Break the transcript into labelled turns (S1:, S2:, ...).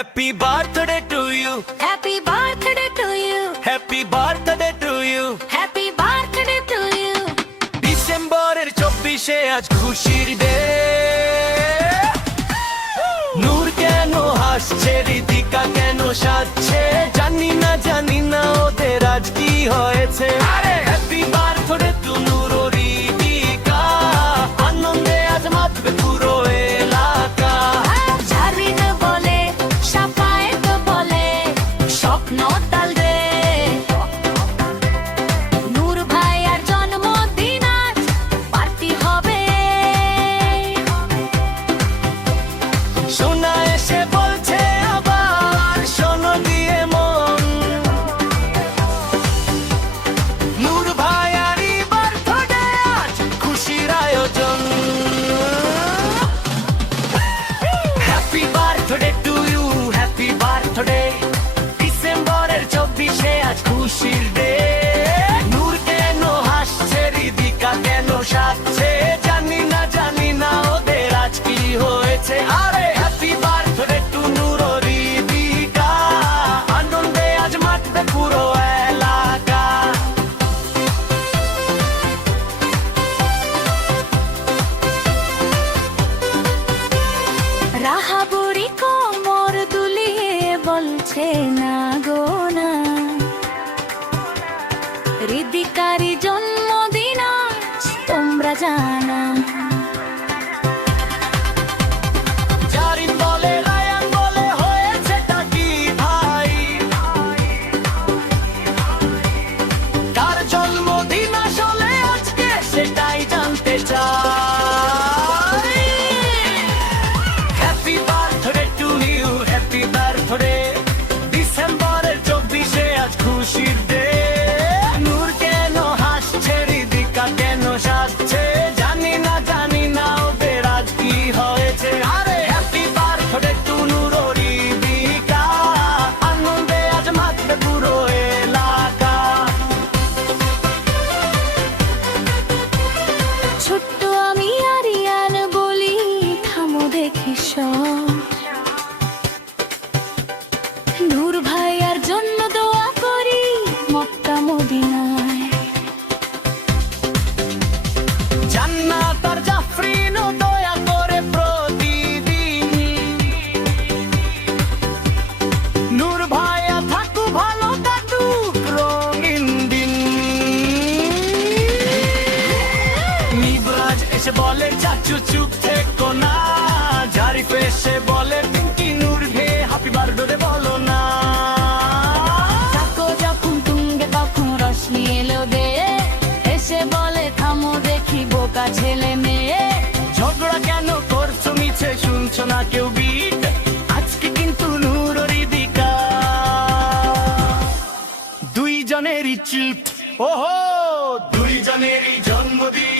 S1: Happy birthday to you
S2: happy birthday to you
S1: happy birthday to you
S2: happy birthday to you
S1: ডিসেম্বরের চব্বিশে আজ খুশির day নূর কেন হাসছে রিদিকা কেন সাজছে? জানি না জানি না ওদের আজ কি হয়েছে। আরে Ну, блокнота. গেছে আরে হ্যাপি বার্থডে টু নুরো রিবিকা আনন্দে আজ মাতবে পুরো এলাকা।
S2: রাহাবুরি কোমর দুলিয়ে বলছে না।
S1: এসে বলে চাচু চুপ থেকো না। জারিফ এসে বলে পিঙ্কি নূর ভে হাপি বার্ডোরে বলো না।
S2: চাকো যখন তুঙ্গে তখন রশ্মি এলো দে। এসে বলে থামো দেখি বোকা ছেলে মেয়ে।
S1: ঝগড়া কেন করছ মিছে শুনছো না কেউ বিট আজকে কিন্তু নূর রিদিকা দুইজনেরই চিট ওহো! দুইজনেরই জন্মদিন।